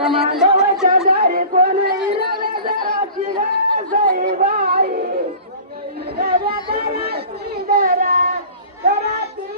मांडवाच्या दारी कोण रव्या जराची गाई बाई रव्या जराची दरा जराची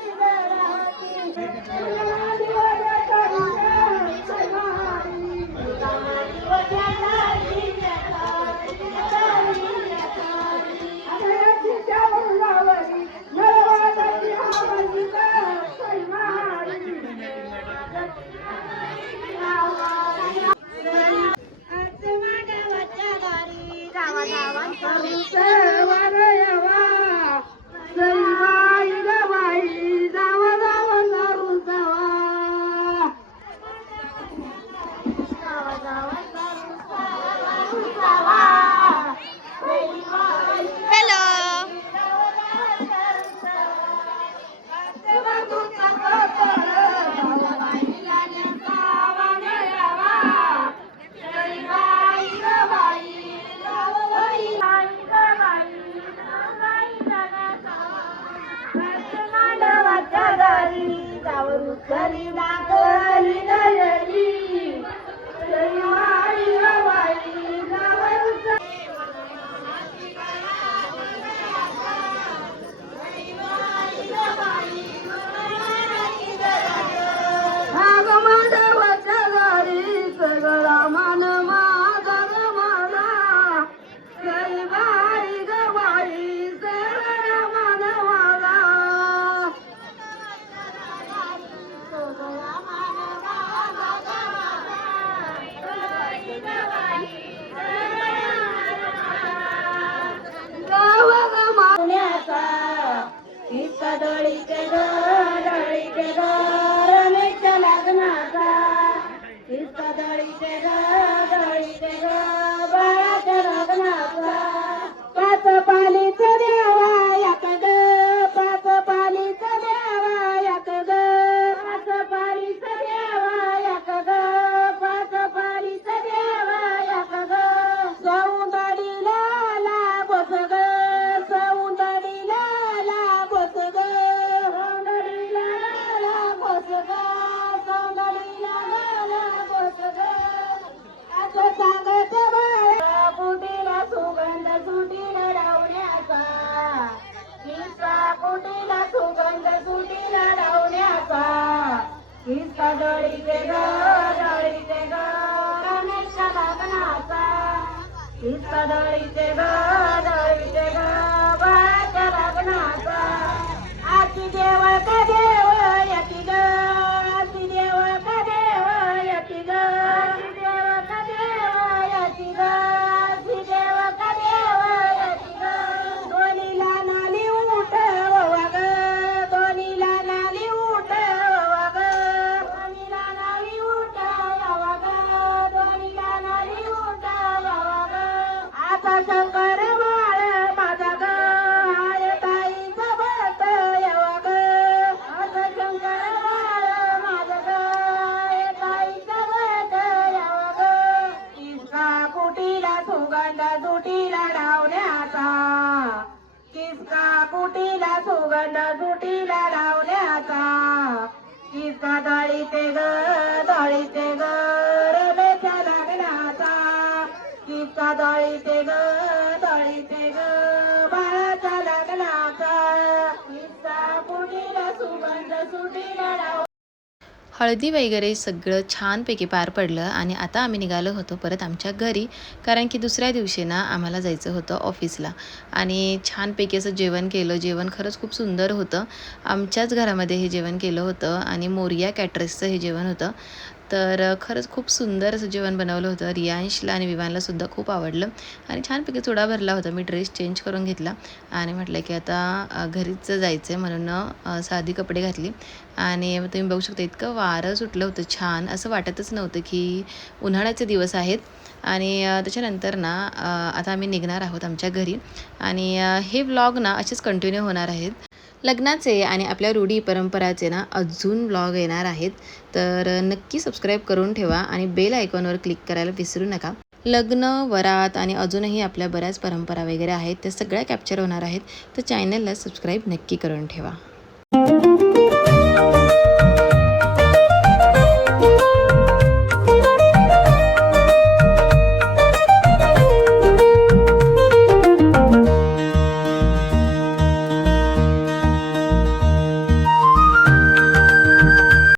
हळदी वगैरे सगळं छानपैकी पार पडलं आणि आता आम्ही निघालो होतो परत आमच्या घरी, कारण की दुसऱ्या दिवशी ना आम्हाला जायचं होतं ऑफिसला. आणि छानपैकी असं जेवण केलं. जेवण खरंच खूप सुंदर होतं. आमच्याच घरामध्ये हे जेवण केलं होतं आणि मोरिया कॅटरर्सचं हे जेवण होतं. तर खरंच खूप सुंदर असं जेवण बनवलं होतं. रियांशला आणि विवानलासुद्धा खूप आवडलं आणि छानपैकी चुडा भरला होता. मी ड्रेस चेंज करून घेतला आणि म्हटलं की आता घरीच जायचं आहे म्हणून साधी कपडे घातली. आणि तुम्ही बघू शकता इतकं वारं सुटलं होतं छान, असं वाटतच नव्हतं की उन्हाळ्याचे दिवस आहेत. आणि त्याच्यानंतर ना आता आम्ही निघणार आहोत आमच्या घरी. आणि हे व्लॉग ना असेच कंटिन्यू होणार आहेत. लग्नाचे आणि आपल्या रूढी परंपराचे ना अजून व्लॉग येणार आहेत. तर नक्की सबस्क्राईब करून ठेवा आणि बेल आयकॉनवर क्लिक करायला विसरू नका. लग्न, वरात आणि अजूनही आपल्या बऱ्याच परंपरा वगैरे आहेत त्या सगळ्या कॅप्चर होणार आहेत. तर चॅनलला सबस्क्राईब नक्की करून ठेवा.